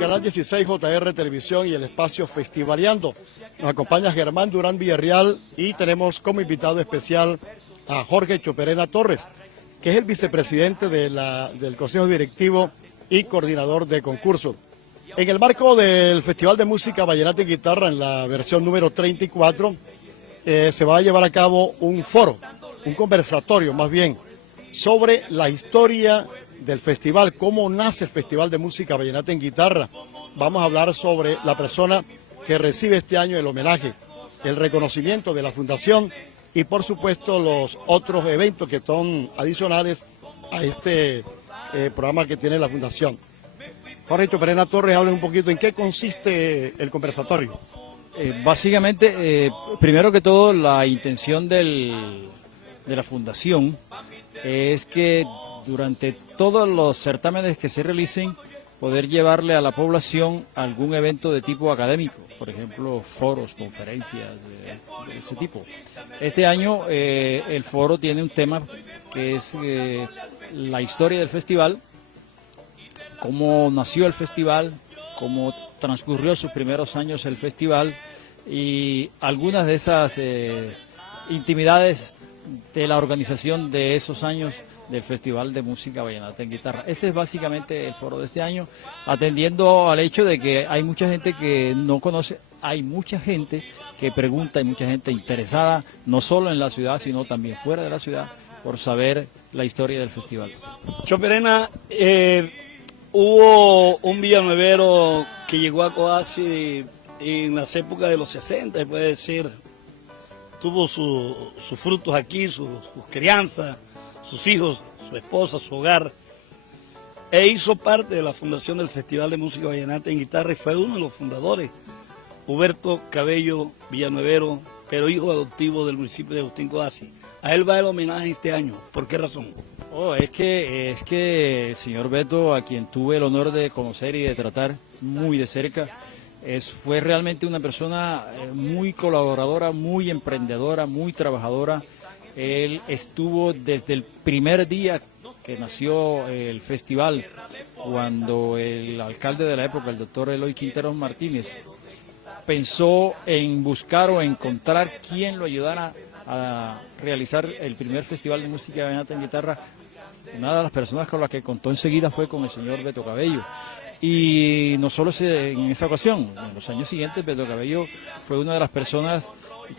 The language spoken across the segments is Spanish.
Canal 16 JR Televisión y el espacio Festivaleando. Nos acompaña Germán Durán Villarreal y tenemos como invitado especial a Jorge Choperena Torres, que es el vicepresidente del Consejo Directivo y coordinador de concursos. En el marco del Festival de Música Vallenata y Guitarra, en la versión número 34, se va a llevar a cabo un foro, un conversatorio más bien, sobre la historia del festival, cómo nace el Festival de Música Vallenata en Guitarra. Vamos a hablar sobre la persona que recibe este año el homenaje, el reconocimiento de la Fundación y por supuesto los otros eventos que son adicionales a este programa que tiene la Fundación. Jorge Choperena Torres, hablen un poquito en qué consiste el conversatorio. Básicamente, primero que todo, la intención de la Fundación es que durante todos los certámenes que se realicen, poder llevarle a la población algún evento de tipo académico, por ejemplo, foros, conferencias de ese tipo. Este año el foro tiene un tema que es la historia del festival, cómo nació el festival, cómo transcurrió sus primeros años el festival y algunas de esas intimidades de la organización de esos años del Festival de Música Vallenata en Guitarra. Ese es básicamente el foro de este año, atendiendo al hecho de que hay mucha gente que no conoce, hay mucha gente que pregunta, hay mucha gente interesada, no solo en la ciudad, sino también fuera de la ciudad, por saber la historia del festival. Choperena, hubo un villanuevero que llegó a Coasi en las épocas de los 60, se puede decir, tuvo sus frutos aquí, sus crianzas, sus hijos, su esposa, su hogar, e hizo parte de la fundación del Festival de Música Vallenata en Guitarra y fue uno de los fundadores, Huberto Cabello Villanuevero, pero hijo adoptivo del municipio de Agustín Coasi. A él va el homenaje este año. ¿Por qué razón? Es que el señor Beto, a quien tuve el honor de conocer y de tratar muy de cerca, fue realmente una persona muy colaboradora, muy emprendedora, muy trabajadora. Él estuvo desde el primer día que nació el festival, cuando el alcalde de la época, el doctor Eloy Quintero Martínez, pensó en buscar o encontrar quién lo ayudara a realizar el primer Festival de Música Vallenata en Guitarra. Una de las personas con las que contó enseguida fue con el señor Beto Cabello. Y no solo en esa ocasión, en los años siguientes Beto Cabello fue una de las personas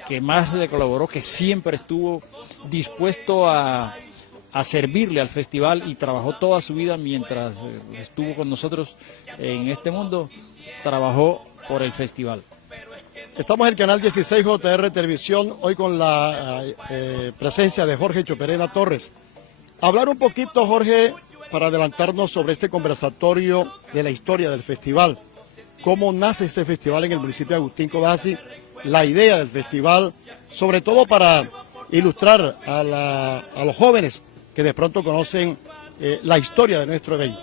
que más le colaboró, que siempre estuvo dispuesto a servirle al festival y trabajó toda su vida mientras estuvo con nosotros en este mundo, trabajó por el festival. Estamos en el canal 16 JR Televisión, hoy con la presencia de Jorge Choperena Torres. Hablar un poquito, Jorge, para adelantarnos sobre este conversatorio de la historia del festival. Cómo nace este festival en el municipio de Agustín Codazzi, la idea del festival, sobre todo para ilustrar a los jóvenes que de pronto conocen la historia de nuestro evento.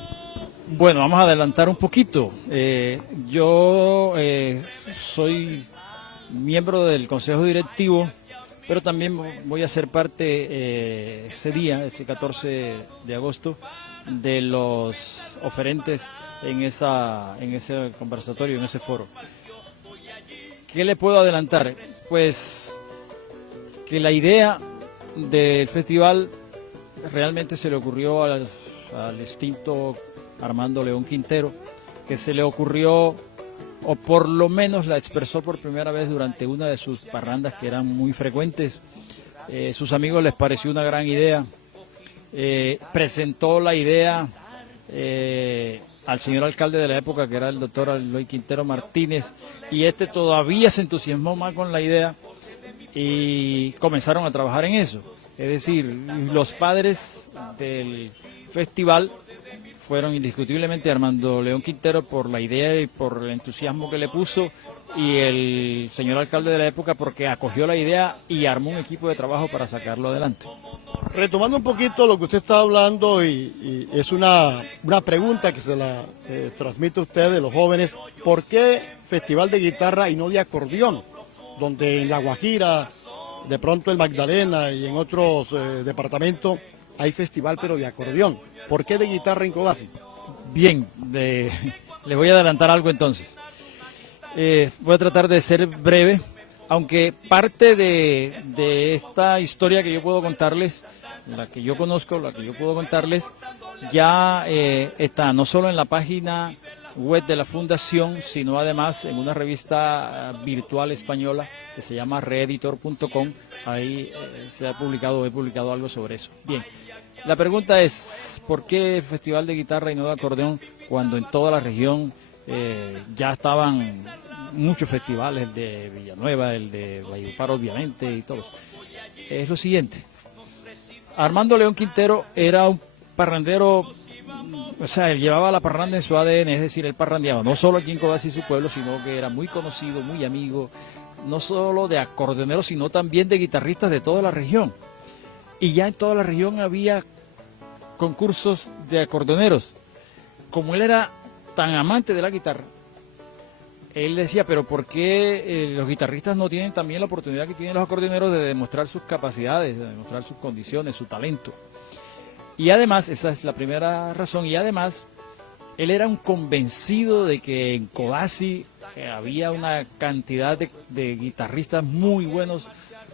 Bueno, vamos a adelantar un poquito. Yo soy miembro del Consejo Directivo, pero también voy a ser parte ese día, ese 14 de agosto, de los oferentes en ese conversatorio, en ese foro. ¿Qué le puedo adelantar? Pues que la idea del festival realmente se le ocurrió al extinto Armando León Quintero, que se le ocurrió, o por lo menos la expresó por primera vez durante una de sus parrandas que eran muy frecuentes. Sus amigos les pareció una gran idea. Presentó la idea al señor alcalde de la época, que era el doctor Eloy Quintero Martínez, y este todavía se entusiasmó más con la idea y comenzaron a trabajar en eso. Es decir, los padres del festival fueron indiscutiblemente Armando León Quintero por la idea y por el entusiasmo que le puso, y el señor alcalde de la época porque acogió la idea y armó un equipo de trabajo para sacarlo adelante. Retomando un poquito lo que usted está hablando, y es una pregunta que se la transmite a usted de los jóvenes, ¿por qué Festival de Guitarra y no de acordeón? donde en La Guajira, de pronto en Magdalena y en otros departamentos hay festival pero de acordeón. ¿Por qué de guitarra en Codazzi? Bien, le voy a adelantar algo entonces. Voy a tratar de ser breve, aunque parte de esta historia que yo puedo contarles, la que yo conozco, la que yo puedo contarles, ya está no solo en la página web de la Fundación, sino además en una revista virtual española que se llama reeditor.com. Ahí he publicado algo sobre eso. Bien, la pregunta es, ¿por qué festival de guitarra y no de acordeón cuando en toda la región ya estaban muchos festivales, el de Villanueva, el de Valledupar obviamente y todos? Es lo siguiente, Armando León Quintero era un parrandero, o sea, él llevaba la parranda en su ADN, es decir, él parrandeaba no solo aquí en Codazzi y su pueblo, sino que era muy conocido, muy amigo, no solo de acordeoneros, sino también de guitarristas de toda la región. Y ya en toda la región había concursos de acordeoneros. Como él era tan amante de la guitarra, él decía, pero ¿por qué los guitarristas no tienen también la oportunidad que tienen los acordeoneros de demostrar sus capacidades, de demostrar sus condiciones, su talento? Y además, esa es la primera razón, y además, él era un convencido de que en Codazzi había una cantidad de guitarristas muy buenos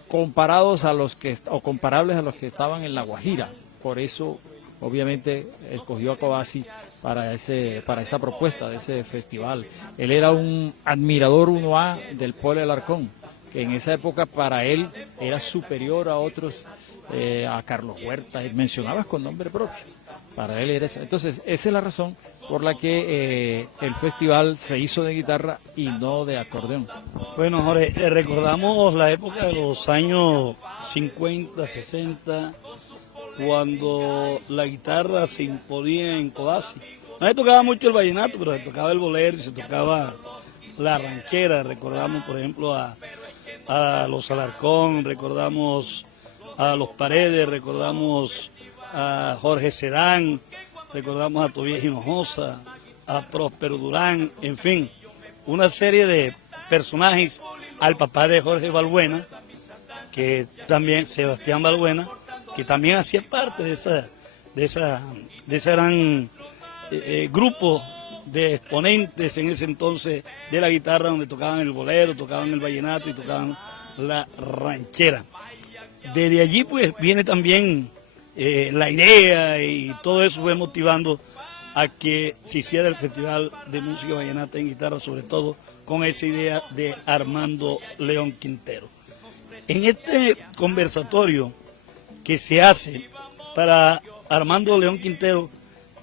comparables a los que estaban en La Guajira. Por eso, obviamente, escogió a Codazzi para esa propuesta de ese festival. Él era un admirador 1A del Polo Alarcón, que en esa época para él era superior a otros, a Carlos Huerta, mencionabas con nombre propio. Para él era eso. Entonces, esa es la razón por la que el festival se hizo de guitarra y no de acordeón. Bueno, Jorge, recordamos la época de los años 50, 60, cuando la guitarra se imponía en Codazzi. No se tocaba mucho el vallenato, pero se tocaba el bolero y se tocaba la ranchera. Recordamos, por ejemplo, a los Alarcón, recordamos a los Paredes, recordamos a Jorge Sedán, recordamos a Tobías Hinojosa, a Próspero Durán, en fin, una serie de personajes, al papá de Jorge Balbuena, que también, Sebastián Balbuena, que también hacía parte de ese gran grupo de exponentes en ese entonces de la guitarra, donde tocaban el bolero, tocaban el vallenato y tocaban la ranchera. Desde allí pues viene también la idea, y todo eso fue motivando a que se hiciera el Festival de Música Vallenata en Guitarra, sobre todo con esa idea de Armando León Quintero. En este conversatorio que se hace para Armando León Quintero,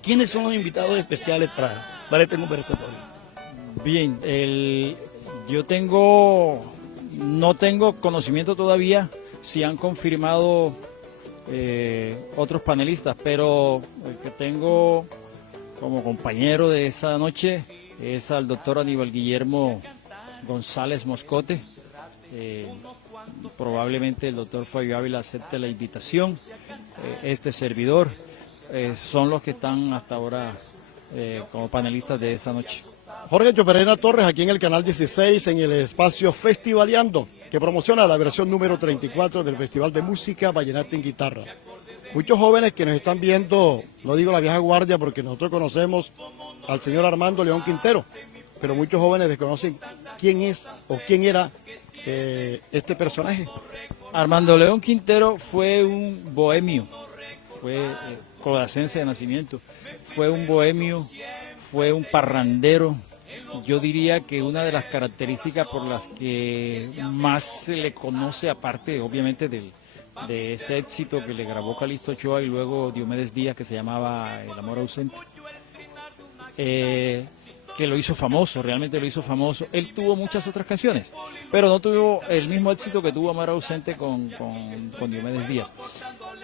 ¿quiénes son los invitados especiales para este conversatorio? Bien, no tengo conocimiento todavía si han confirmado otros panelistas, pero el que tengo como compañero de esa noche es al doctor Aníbal Guillermo González Moscote. Probablemente el doctor Fabio Ávila acepte la invitación. Este servidor son los que están hasta ahora como panelistas de esa noche. Jorge Choperena Torres, aquí en el canal 16, en el espacio Festivaleando, que promociona la versión número 34 del Festival de Música Vallenata en Guitarra. Muchos jóvenes que nos están viendo, no digo la vieja guardia porque nosotros conocemos al señor Armando León Quintero, pero muchos jóvenes desconocen quién es o quién era este personaje. Armando León Quintero fue un bohemio, fue codacense de nacimiento, fue un bohemio, fue un parrandero. Yo diría que una de las características por las que más se le conoce, aparte obviamente de ese éxito que le grabó Calixto Ochoa y luego Diomedes Díaz, que se llamaba El amor ausente, que lo hizo famoso, realmente lo hizo famoso. Él tuvo muchas otras canciones, pero no tuvo el mismo éxito que tuvo Amor ausente con Diomedes Díaz.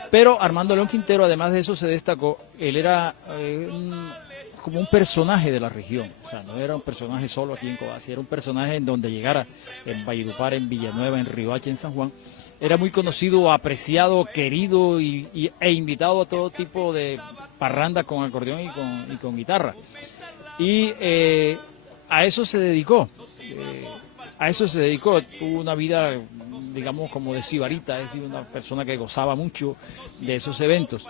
Pero Armando León Quintero, además de eso, se destacó. Él era como un personaje de la región, o sea, no era un personaje solo aquí en Codazzi, era un personaje en donde llegara, en Valledupar, en Villanueva, en Riohacha, en San Juan. Era muy conocido, apreciado, querido e invitado a todo tipo de parranda con acordeón y con guitarra. Y a eso se dedicó. a eso se dedicó, tuvo una vida, digamos, como de sibarita, es decir, una persona que gozaba mucho de esos eventos.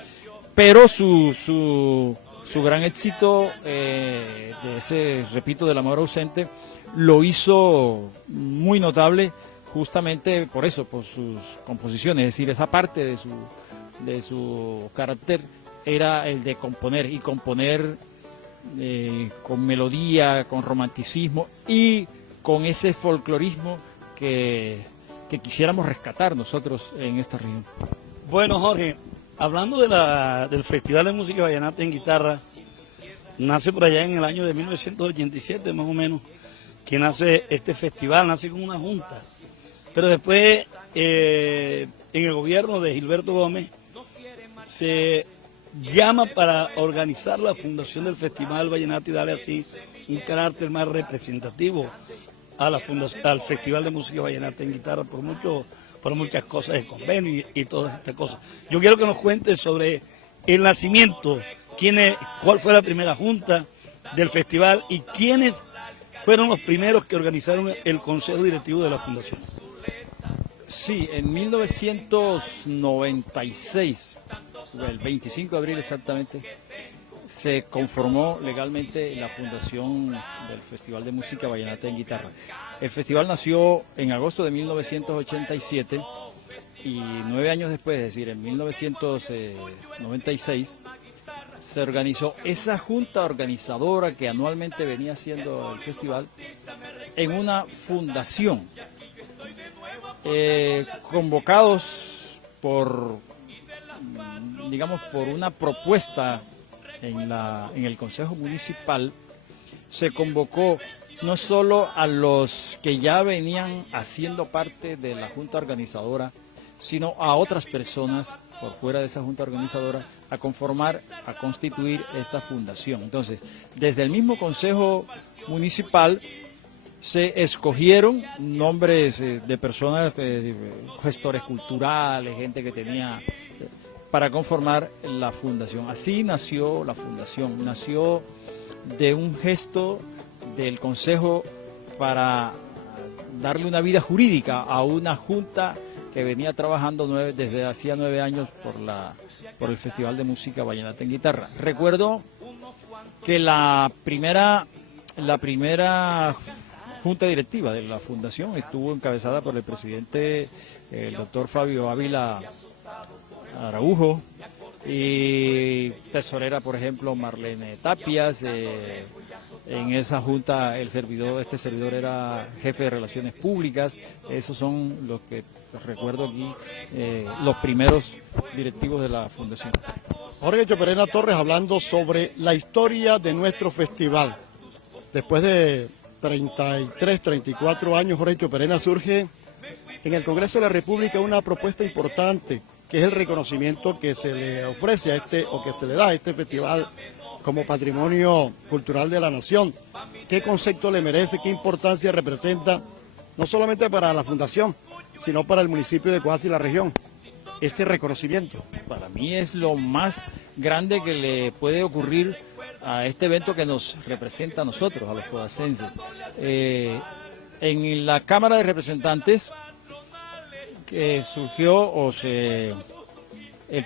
Pero su gran éxito de ese, repito, del amor ausente, lo hizo muy notable justamente por eso, por sus composiciones, es decir, esa parte de su carácter era el de componer, y componer con melodía, con romanticismo y con ese folclorismo que quisiéramos rescatar nosotros en esta región. Bueno, Jorge, hablando del Festival de Música Vallenata en Guitarra, nace por allá en el año de 1987 más o menos, que nace este festival, nace con una junta. Pero después, en el gobierno de Gilberto Gómez, se llama para organizar la fundación del Festival Vallenato y darle así un carácter más representativo a al Festival de Música Vallenata en Guitarra por muchas cosas de convenio y todas estas cosas. Yo quiero que nos cuentes sobre el nacimiento, cuál fue la primera junta del festival y quiénes fueron los primeros que organizaron el consejo directivo de la fundación. Sí, en 1996, el 25 de abril exactamente, se conformó legalmente la fundación del Festival de Música Vallenata en Guitarra. El festival nació en agosto de 1987 y 9 años después, es decir, en 1996, se organizó esa junta organizadora que anualmente venía haciendo el festival en una fundación, convocados por, digamos, por una propuesta en el Consejo Municipal. Se convocó no solo a los que ya venían haciendo parte de la Junta Organizadora, sino a otras personas por fuera de esa Junta Organizadora a constituir esta fundación. Entonces, desde el mismo Consejo Municipal se escogieron nombres de personas, gestores culturales, gente que tenía para conformar la fundación. Así nació la fundación, nació de un gesto del Consejo para darle una vida jurídica a una junta que venía trabajando desde hacía 9 años por el Festival de Música Vallenata en Guitarra. Recuerdo que la primera junta directiva de la fundación estuvo encabezada por el presidente, el doctor Fabio Ávila Araujo, y tesorera, por ejemplo, Marlene Tapias. En esa junta este servidor era jefe de Relaciones Públicas. Esos son los que recuerdo aquí, los primeros directivos de la fundación. Jorge Choperena Torres, hablando sobre la historia de nuestro festival. Después de 33, 34 años, Jorge Choperena, surge en el Congreso de la República una propuesta importante, que es el reconocimiento que se le ofrece o que se le da a este festival como patrimonio cultural de la nación. ¿Qué concepto le merece, qué importancia representa, no solamente para la fundación, sino para el municipio de Coahuasi y la región, este reconocimiento? Para mí es lo más grande que le puede ocurrir a este evento que nos representa a nosotros, a los coahuasenses. En la Cámara de Representantes que surgió el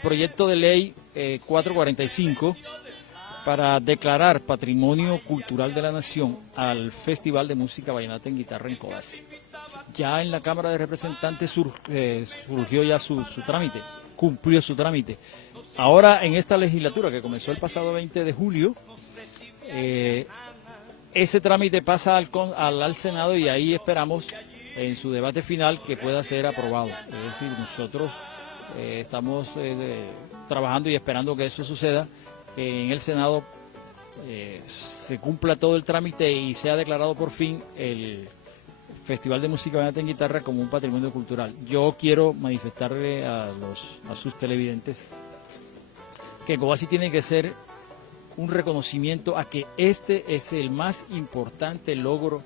proyecto de ley 445 para declarar Patrimonio Cultural de la Nación al Festival de Música Vallenata en Guitarra en Coahuasi. Ya en la Cámara de Representantes surgió ya su trámite, cumplió su trámite. Ahora en esta legislatura que comenzó el pasado 20 de julio, ese trámite pasa al Senado y ahí esperamos en su debate final que pueda ser aprobado. Es decir, nosotros estamos trabajando y esperando que eso suceda, que en el Senado se cumpla todo el trámite y sea declarado por fin el Festival de Música Vallenata en Guitarra como un patrimonio cultural. Yo quiero manifestarle a sus televidentes que Coahuasi tiene que ser un reconocimiento a que este es el más importante logro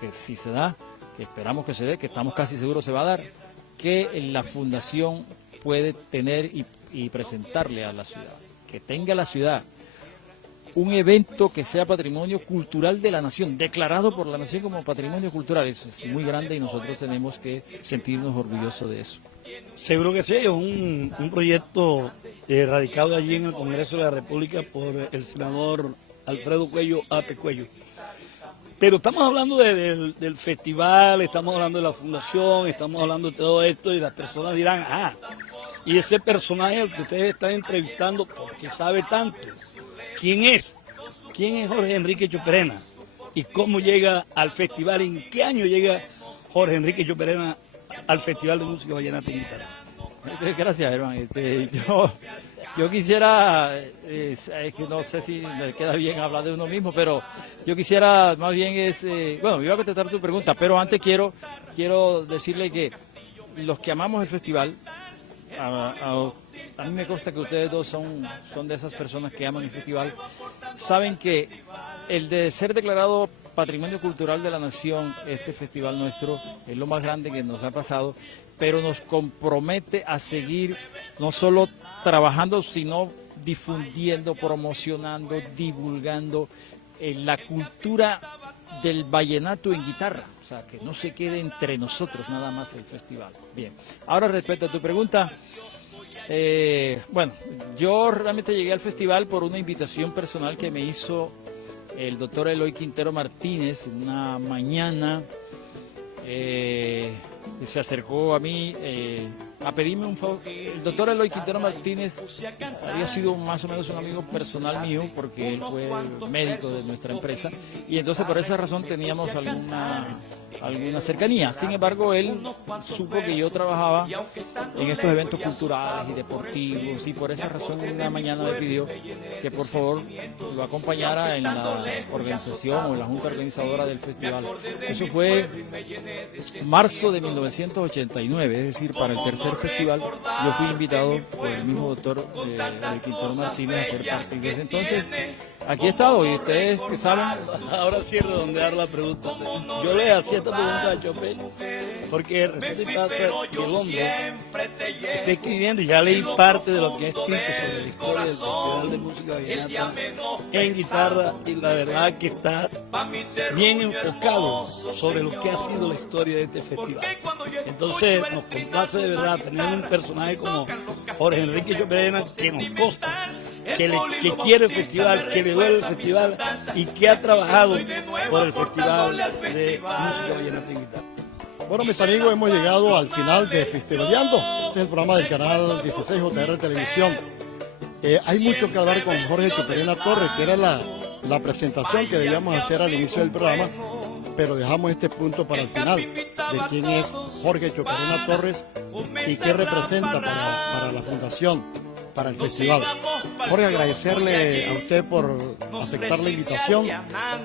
que, si se da, que esperamos que se dé, que estamos casi seguros se va a dar, que la fundación puede tener y presentarle a la ciudad. Que tenga la ciudad un evento que sea patrimonio cultural de la nación, declarado por la nación como patrimonio cultural. Eso es muy grande y nosotros tenemos que sentirnos orgullosos de eso. Seguro que sí, es un proyecto radicado allí en el Congreso de la República por el senador Alfredo Cuello Ape Cuello. Pero estamos hablando del festival, estamos hablando de la fundación, estamos hablando de todo esto y las personas dirán, y ese personaje al que ustedes están entrevistando, ¿por qué sabe tanto? ¿Quién es? ¿Quién es Jorge Enrique Choperena? ¿Y cómo llega al festival? ¿En qué año llega Jorge Enrique Choperena al Festival de Música Vallenata y Guitarra? Gracias, hermano. Yo quisiera, es que no sé si me queda bien hablar de uno mismo, pero yo quisiera más bien bueno, me iba a contestar tu pregunta, pero antes quiero decirle que los que amamos el festival, a mí me consta que ustedes dos son de esas personas que aman el festival, saben que el de ser declarado Patrimonio Cultural de la Nación, este festival nuestro, es lo más grande que nos ha pasado, pero nos compromete a seguir no solo trabajando, sino difundiendo, promocionando, divulgando la cultura del vallenato en guitarra, o sea, que no se quede entre nosotros nada más el festival. Bien, ahora respecto a tu pregunta, bueno, yo realmente llegué al festival por una invitación personal que me hizo el doctor Eloy Quintero Martínez. Una mañana se acercó a mí a pedirme un favor. El doctor Eloy Quintero Martínez había sido más o menos un amigo personal mío porque él fue médico de nuestra empresa y entonces por esa razón teníamos alguna cercanía. Sin embargo, él supo que yo trabajaba en estos eventos culturales y deportivos y por esa razón una mañana me pidió que por favor lo acompañara en la organización o en la junta organizadora del festival. Eso fue marzo de 1989, es decir, para el tercer festival. Yo fui invitado por el mismo doctor Quintero Martínez a ser parte. Desde entonces aquí he estado y ustedes que saben. Ahora sí es redondear la pregunta. Yo le hacía esta pregunta a Chopé porque resulta y pasa que el hombre está escribiendo y ya leí parte de lo que ha escrito sobre la historia del Festival de Música Vallenata en guitarra y la verdad que está bien enfocado sobre lo que ha sido la historia de este festival. Entonces nos complace de verdad tener un personaje como Jorge Enrique Choperena que nos consta que quiere el festival, que le duele el festival y que ha trabajado por el Festival de Música Vallenata y Guitarra. Bueno, mis amigos, hemos llegado al final de Festivaleando. Este es el programa del canal 16 JR Televisión. Hay mucho que hablar con Jorge Choperena Torres, que era la presentación que debíamos hacer al inicio del programa, pero dejamos este punto para el final, de quién es Jorge Choperena Torres y qué representa para la fundación, para el festival. Jorge, agradecerle a usted por aceptar la invitación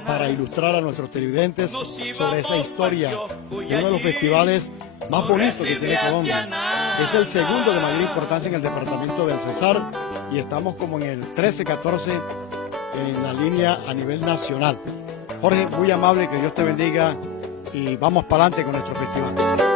para ilustrar a nuestros televidentes sobre esa historia de uno de los festivales más bonitos que tiene Colombia. Es el segundo de mayor importancia en el departamento del Cesar y estamos como en el 13-14 en la línea a nivel nacional. Jorge, muy amable, que Dios te bendiga y vamos para adelante con nuestro festival.